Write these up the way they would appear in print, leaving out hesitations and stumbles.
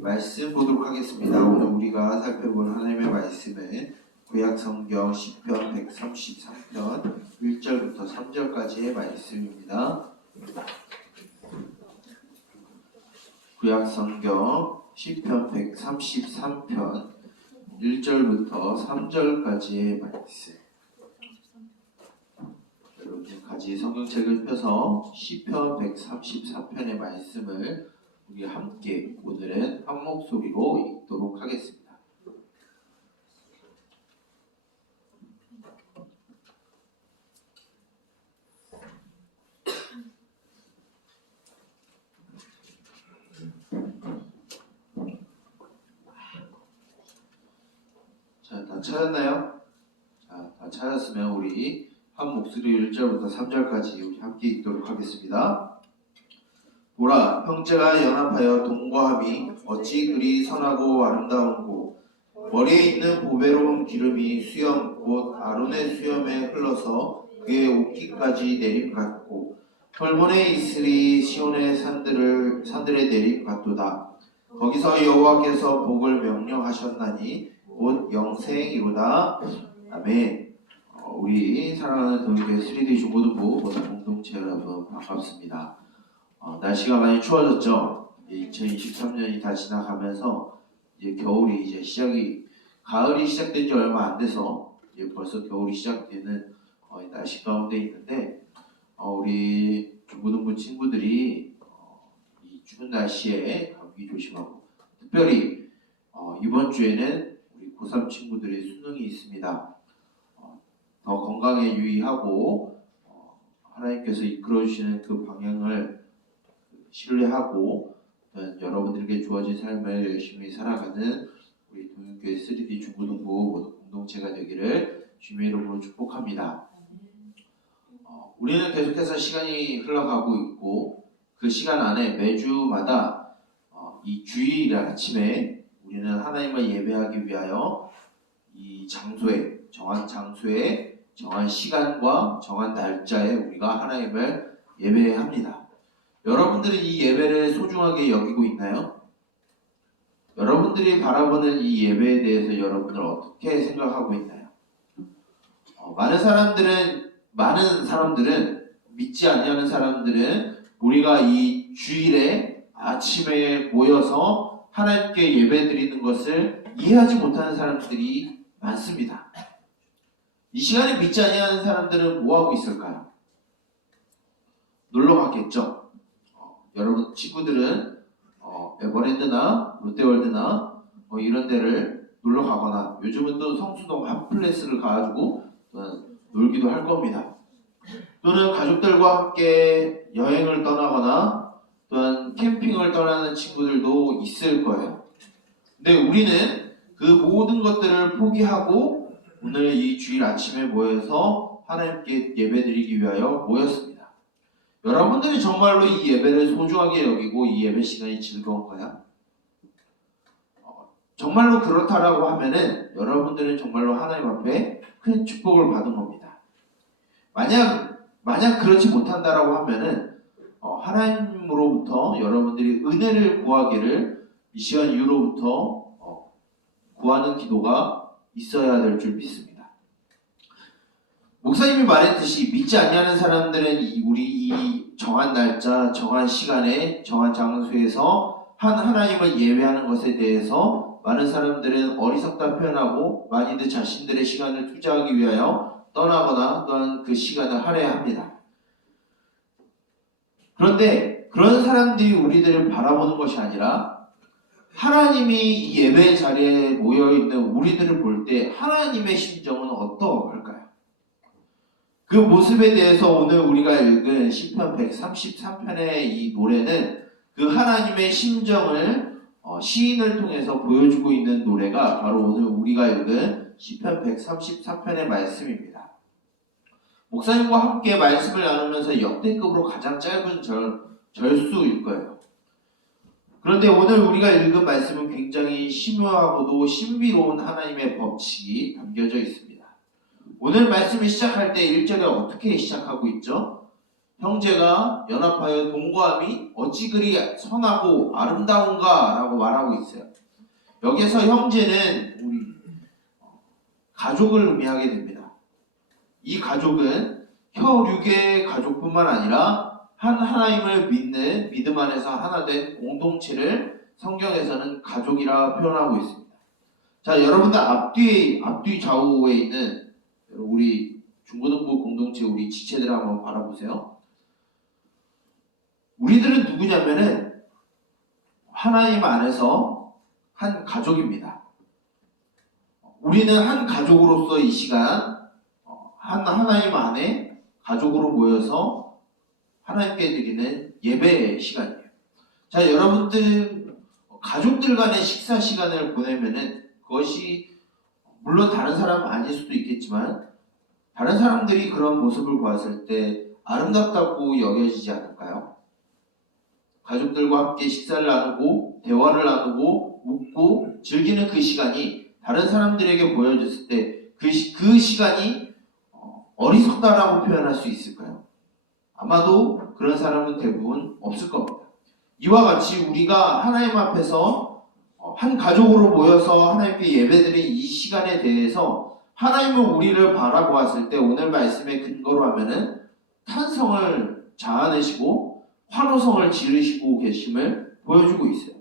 말씀 보도록 하겠습니다. 오늘 우리가 살펴볼 하나님의 말씀은 구약성경 시편 133편 1절부터 3절까지의 말씀입니다. 구약성경 시편 133편 1절부터 3절까지의 말씀. 여러분 같이 성경책을 펴서 시편 133편의 말씀을 우리 함께 오늘은 한 목소리로 읽도록 하겠습니다. 자, 다 찾았나요? 자, 다 찾았으면 우리 한 목소리 1절부터 3절까지 우리 함께 읽도록 하겠습니다. 보라, 형제가 연합하여 동거함이 어찌 그리 선하고 아름다운고, 머리에 있는 보배로운 기름이 수염 곧 아론의 수염에 흘러서 그의 옷깃까지 내림 같고, 헐몬의 이슬이 시온의 산들에 내림 같도다. 거기서 여호와께서 복을 명령하셨나니 곧 영생이로다. 아멘. 우리 사랑하는 동교회 3D 중고등부 공동체 여러분 반갑습니다. 날씨가 많이 추워졌죠. 2023년이 다 지나가면서 이제 겨울이 이제 가을이 시작된 지 얼마 안 돼서 이제 벌써 겨울이 시작되는 날씨 가운데 있는데, 우리 중고등부 친구들이 이 추운 날씨에 감기 조심하고, 특별히 이번 주에는 우리 고3 친구들의 수능이 있습니다. 더 건강에 유의하고 하나님께서 이끌어주시는 그 방향을 신뢰하고 여러분들에게 주어진 삶을 열심히 살아가는 우리 동윤교회 3D 중고등부 모두 공동체가 되기를 주님의 이름으로 축복합니다. 우리는 계속해서 시간이 흘러가고 있고, 그 시간 안에 매주마다 이 주일 아침에 우리는 하나님을 예배하기 위하여 이 정한 장소에 정한 시간과 정한 날짜에 우리가 하나님을 예배합니다. 여러분들은 이 예배를 소중하게 여기고 있나요? 여러분들이 바라보는 이 예배에 대해서 여러분들 어떻게 생각하고 있나요? 많은 사람들은 믿지 아니하는 사람들은 우리가 이 주일에 아침에 모여서 하나님께 예배드리는 것을 이해하지 못하는 사람들이 많습니다. 이 시간에 믿지 아니하는 사람들은 뭐 하고 있을까요? 놀러 갔겠죠. 여러분 친구들은 에버랜드나 롯데월드나 이런 데를 놀러 가거나, 요즘은 또 성수동 핫플레스를 가가지고 놀기도 할 겁니다. 또는 가족들과 함께 여행을 떠나거나 또는 캠핑을 떠나는 친구들도 있을 거예요. 근데 우리는 그 모든 것들을 포기하고 오늘 이 주일 아침에 모여서 하나님께 예배드리기 위하여 모였습니다. 여러분들이 정말로 이 예배를 소중하게 여기고 이 예배 시간이 즐거운가요? 정말로 그렇다라고 하면은 여러분들은 정말로 하나님 앞에 큰 축복을 받은 겁니다. 만약 그렇지 못한다라고 하면은 하나님으로부터 여러분들이 은혜를 구하기를 이 시간 이후로부터 구하는 기도가 있어야 될 줄 믿습니다. 목사님이 말했듯이 믿지 아니하는 사람들은 우리 이 정한 날짜, 정한 시간에, 정한 장소에서 하나님을 예배하는 것에 대해서 많은 사람들은 어리석다 표현하고 많이들 자신들의 시간을 투자하기 위하여 떠나거나 또한 그 시간을 할애합니다. 그런데 그런 사람들이 우리들을 바라보는 것이 아니라 하나님이 이 예배 자리에 모여있는 우리들을 볼 때 하나님의 심정은 어떠할까요? 그 모습에 대해서 오늘 우리가 읽은 시편 133편의 이 노래는 그 하나님의 심정을 시인을 통해서 보여주고 있는 노래가 바로 오늘 우리가 읽은 시편 133편의 말씀입니다. 목사님과 함께 말씀을 나누면서 역대급으로 가장 짧은 절수일 거예요. 그런데 오늘 우리가 읽은 말씀은 굉장히 심오하고도 신비로운 하나님의 법칙이 담겨져 있습니다. 오늘 말씀을 시작할 때 1절에 어떻게 시작하고 있죠? 형제가 연합하여 동거함이 어찌 그리 선하고 아름다운가 라고 말하고 있어요. 여기에서 형제는 우리 가족을 의미하게 됩니다. 이 가족은 혈육의 가족뿐만 아니라 한 하나님을 믿는 믿음 안에서 하나 된 공동체를 성경에서는 가족이라 표현하고 있습니다. 자, 여러분들 앞뒤 좌우에 있는 우리 중고등부 공동체 우리 지체들 한번 바라보세요. 우리들은 누구냐면은 하나님 안에서 한 가족입니다. 우리는 한 가족으로서 이 시간 하나님 안에 가족으로 모여서 하나님께 드리는 예배의 시간이에요. 자, 여러분들 가족들 간의 식사 시간을 보내면은 그것이 물론 다른 사람 아닐 수도 있겠지만 다른 사람들이 그런 모습을 보았을 때 아름답다고 여겨지지 않을까요? 가족들과 함께 식사를 나누고 대화를 나누고 웃고 즐기는 그 시간이 다른 사람들에게 보여졌을 때 그 시간이 어리석다라고 표현할 수 있을까요? 아마도 그런 사람은 대부분 없을 겁니다. 이와 같이 우리가 하나님 앞에서 한 가족으로 모여서 하나님께 예배드린 이 시간에 대해서 하나님은 우리를 바라보았을 때 오늘 말씀의 근거로 하면은 탄성을 자아내시고 환호성을 지르시고 계심을 보여주고 있어요.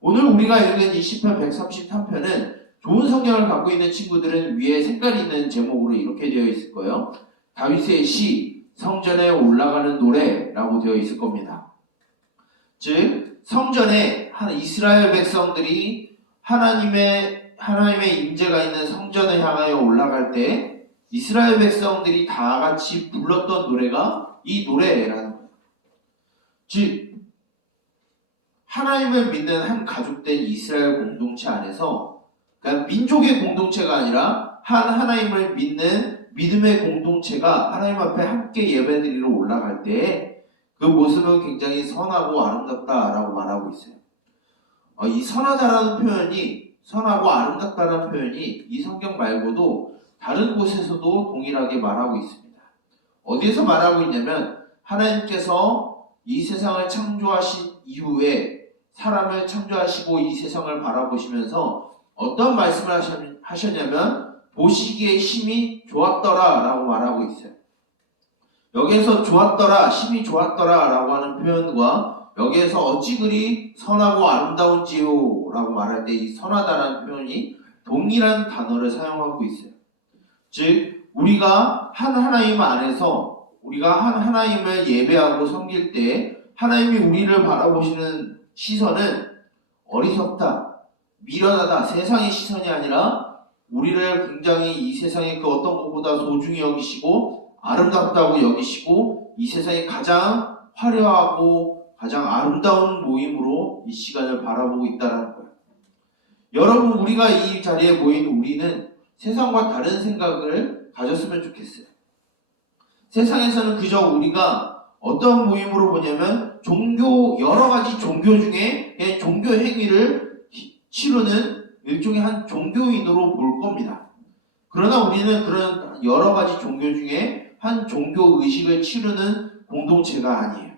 오늘 우리가 읽은 이 시편 133편은 좋은 성경을 갖고 있는 친구들은 위에 색깔이 있는 제목으로 이렇게 되어 있을 거예요. 다윗의 시, 성전에 올라가는 노래라고 되어 있을 겁니다. 즉 성전에 이스라엘 백성들이 하나님의 임재가 있는 성전을 향하여 올라갈 때 이스라엘 백성들이 다 같이 불렀던 노래가 이 노래라는 거예요. 즉 하나님을 믿는 한 가족된 이스라엘 공동체 안에서 그러니까 민족의 공동체가 아니라 하나님을 믿는 믿음의 공동체가 하나님 앞에 함께 예배드리러 올라갈 때 그 모습은 굉장히 선하고 아름답다라고 말하고 있어요. 이 선하다라는 표현이 선하고 아름답다라는 표현이 이 성경 말고도 다른 곳에서도 동일하게 말하고 있습니다. 어디에서 말하고 있냐면 하나님께서 이 세상을 창조하신 이후에 사람을 창조하시고 이 세상을 바라보시면서 어떤 말씀을 하셨냐면 보시기에 심히 좋았더라 라고 말하고 있어요. 여기에서 좋았더라, 심히 좋았더라 라고 하는 표현과 여기에서 어찌 그리 선하고 아름다운지요 라고 말할 때 이 선하다라는 표현이 동일한 단어를 사용하고 있어요. 즉 우리가 한 하나님 안에서 우리가 한 하나님을 예배하고 섬길 때 하나님이 우리를 바라보시는 시선은 어리석다, 미련하다, 세상의 시선이 아니라 우리를 굉장히 이 세상의 그 어떤 것보다 소중히 여기시고 아름답다고 여기시고 이 세상의 가장 화려하고 가장 아름다운 모임으로 이 시간을 바라보고 있다는 거예요. 여러분 우리가 이 자리에 모인 우리는 세상과 다른 생각을 가졌으면 좋겠어요. 세상에서는 그저 우리가 어떤 모임으로 보냐면 여러 가지 종교 중에 종교 행위를 치르는 일종의 한 종교인으로 볼 겁니다. 그러나 우리는 그런 여러 가지 종교 중에 한 종교 의식을 치르는 공동체가 아니에요.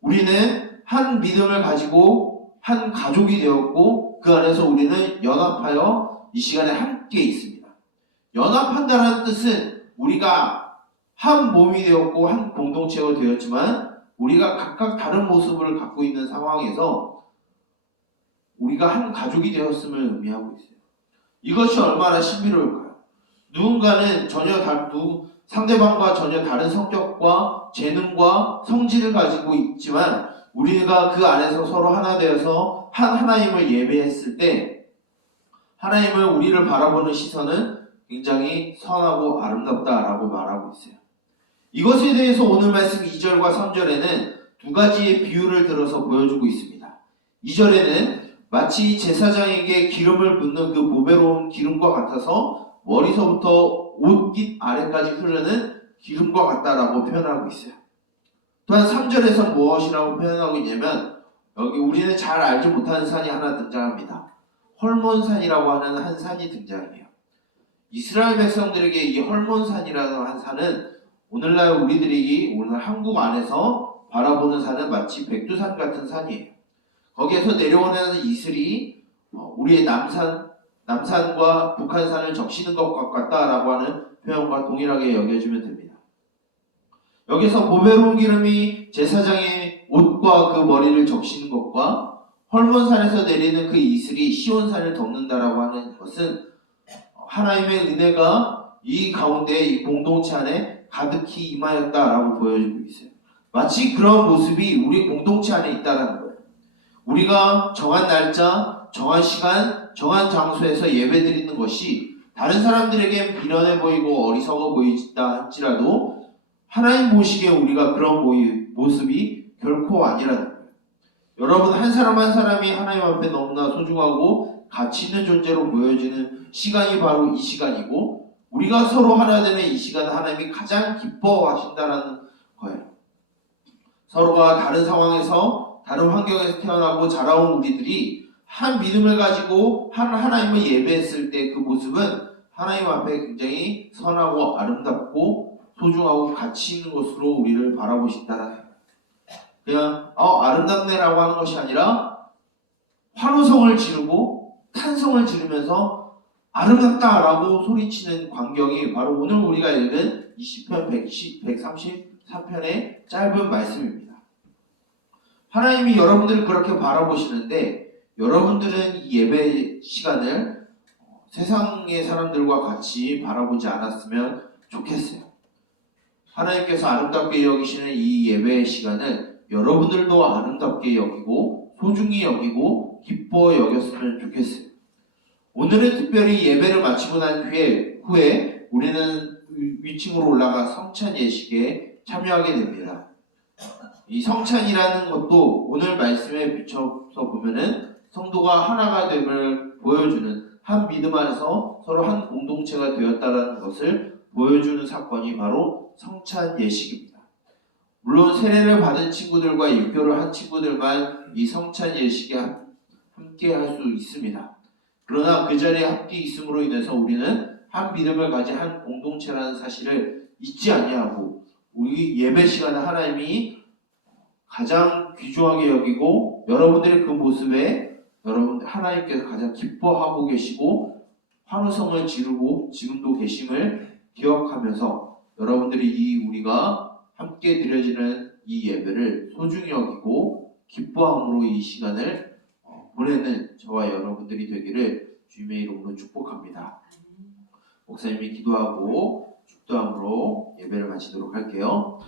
우리는 한 믿음을 가지고 한 가족이 되었고 그 안에서 우리는 연합하여 이 시간에 함께 있습니다. 연합한다는 뜻은 우리가 한 몸이 되었고 한 공동체가 되었지만 우리가 각각 다른 모습을 갖고 있는 상황에서 우리가 한 가족이 되었음을 의미하고 있어요. 이것이 얼마나 신비로울까요? 누군가는 상대방과 전혀 다른 성격과 재능과 성질을 가지고 있지만 우리가 그 안에서 서로 하나 되어서 하나님을 예배했을 때 하나님을 우리를 바라보는 시선은 굉장히 선하고 아름답다라고 말하고 있어요. 이것에 대해서 오늘 말씀 2절과 3절에는 두 가지의 비유를 들어서 보여주고 있습니다. 2절에는 마치 제사장에게 기름을 붓는 그 보배로운 기름과 같아서 머리서부터 옷깃 아래까지 흐르는 기름과 같다라고 표현하고 있어요. 또한 3절에서 무엇이라고 표현하고 있냐면 여기 우리는 잘 알지 못하는 산이 하나 등장합니다. 헐몬산이라고 하는 한 산이 등장해요. 이스라엘 백성들에게 이 헐몬산이라는 한 산은 오늘날 우리들이 오늘 한국 안에서 바라보는 산은 마치 백두산 같은 산이에요. 거기에서 내려오는 이슬이 우리의 남산과 북한산을 적시는 것 같다라고 하는 표현과 동일하게 여겨지면 됩니다. 여기서 보배로운 기름이 제사장의 옷과 그 머리를 적시는 것과 헐몬산에서 내리는 그 이슬이 시온산을 덮는다라고 하는 것은 하나님의 은혜가 이 가운데 이 공동체 안에 가득히 임하였다라고 보여주고 있어요. 마치 그런 모습이 우리 공동체 안에 있다라는 거예요. 우리가 정한 날짜, 정한 시간, 정한 장소에서 예배드리는 것이 다른 사람들에게 비련해 보이고 어리석어 보이다 할지라도 하나님 보시기에 우리가 그런 모습이 결코 아니라는 거예요. 여러분, 한 사람 한 사람이 하나님 앞에 너무나 소중하고 가치 있는 존재로 보여지는 시간이 바로 이 시간이고, 우리가 서로 하나 되는 이 시간은 하나님이 가장 기뻐하신다는 거예요. 서로가 다른 상황에서 다른 환경에서 태어나고 자라온 우리들이 한 믿음을 가지고 하나님을 예배했을 때 그 모습은 하나님 앞에 굉장히 선하고 아름답고 소중하고 가치 있는 것으로 우리를 바라보신다는 거예요. 그냥 아름답네라고 하는 것이 아니라 환호성을 지르고 탄성을 지르면서 아름답다라고 소리치는 광경이 바로 오늘 우리가 읽은 20편 133편의 짧은 말씀입니다. 하나님이 여러분들을 그렇게 바라보시는데 여러분들은 이 예배 시간을 세상의 사람들과 같이 바라보지 않았으면 좋겠어요. 하나님께서 아름답게 여기시는 이 예배 시간은 여러분들도 아름답게 여기고 소중히 여기고 기뻐 여겼으면 좋겠어요. 오늘은 특별히 예배를 마치고 난 후에 우리는 위층으로 올라가 성찬 예식에 참여하게 됩니다. 이 성찬이라는 것도 오늘 말씀에 비춰서 보면은 성도가 하나가 됨을 보여주는 한 믿음 안에서 서로 한 공동체가 되었다는 것을 보여주는 사건이 바로 성찬 예식입니다. 물론 세례를 받은 친구들과 입교를 한 친구들만 이 성찬 예식에 함께 할 수 있습니다. 그러나 그 자리에 함께 있음으로 인해서 우리는 한 믿음을 가진 한 공동체라는 사실을 잊지 아니하고 우리 예배 시간에 하나님이 가장 귀중하게 여기고 여러분들의 그 모습에 여러분 하나님께서 가장 기뻐하고 계시고 환호성을 지르고 지금도 계심을 기억하면서 여러분들이 우리가 함께 드려지는 이 예배를 소중히 여기고 기뻐함으로 이 시간을 보내는 저와 여러분들이 되기를 주님의 이름으로 축복합니다. 목사님이 기도하고 축도함으로 예배를 마치도록 할게요.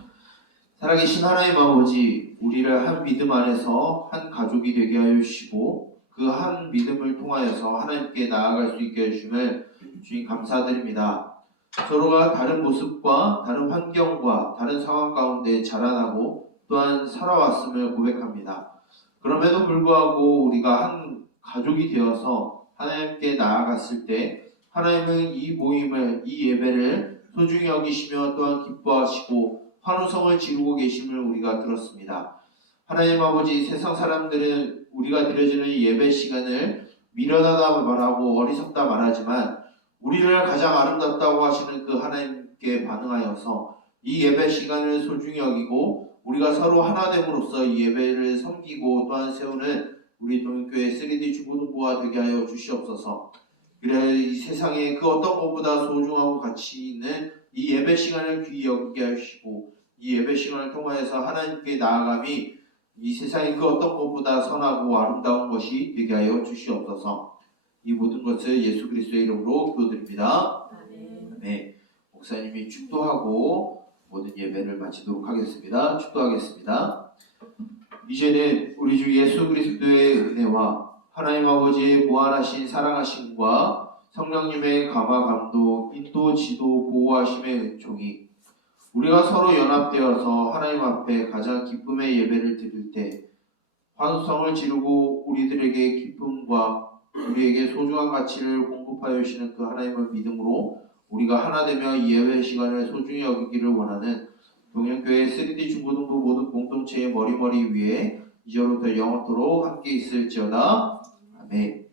살아계신 하나님 아버지, 우리를 한 믿음 안에서 한 가족이 되게 하여 주시고 그 한 믿음을 통하여서 하나님께 나아갈 수 있게 해주심을 주님 감사드립니다. 서로가 다른 모습과 다른 환경과 다른 상황 가운데 자라나고 또한 살아왔음을 고백합니다. 그럼에도 불구하고 우리가 한 가족이 되어서 하나님께 나아갔을 때 하나님은 이 모임을, 이 예배를 소중히 여기시며 또한 기뻐하시고 환호성을 지르고 계심을 우리가 들었습니다. 하나님 아버지, 세상 사람들은 우리가 드려지는 예배 시간을 미련하다 말하고 어리석다 말하지만 우리를 가장 아름답다고 하시는 그 하나님께 반응하여서 이 예배 시간을 소중히 여기고 우리가 서로 하나됨으로써 이 예배를 섬기고 또한 세우는 우리 동일교회 3D 중고등부가 되게 하여 주시옵소서. 그래 이 세상에 그 어떤 것보다 소중하고 가치 있는 이 예배 시간을 귀히 여기게 하시고 이 예배 시간을 통하여서 하나님께 나아감이 이 세상에 그 어떤 것보다 선하고 아름다운 것이 되게 하여 주시옵소서. 이 모든 것을 예수 그리스도의 이름으로 기도드립니다. 아멘. 목사님이 축도하고 모든 예배를 마치도록 하겠습니다. 축도하겠습니다. 이제는 우리 주 예수 그리스도의 은혜와 하나님 아버지의 무한하신 사랑하심과 성령님의 감화 감독, 인도 지도 보호하심의 은총이 우리가 서로 연합되어서 하나님 앞에 가장 기쁨의 예배를 드릴 때 환호성을 지르고 우리들에게 기쁨과 우리에게 소중한 가치를 공급하여 주시는 그 하나님을 믿음으로 우리가 하나되며 이 예배 시간을 소중히 여기기를 원하는 동현교회 3D 중고등부 모든 공동체의 머리머리 위에 이제부터 영원토록 함께 있을지어다. 아멘.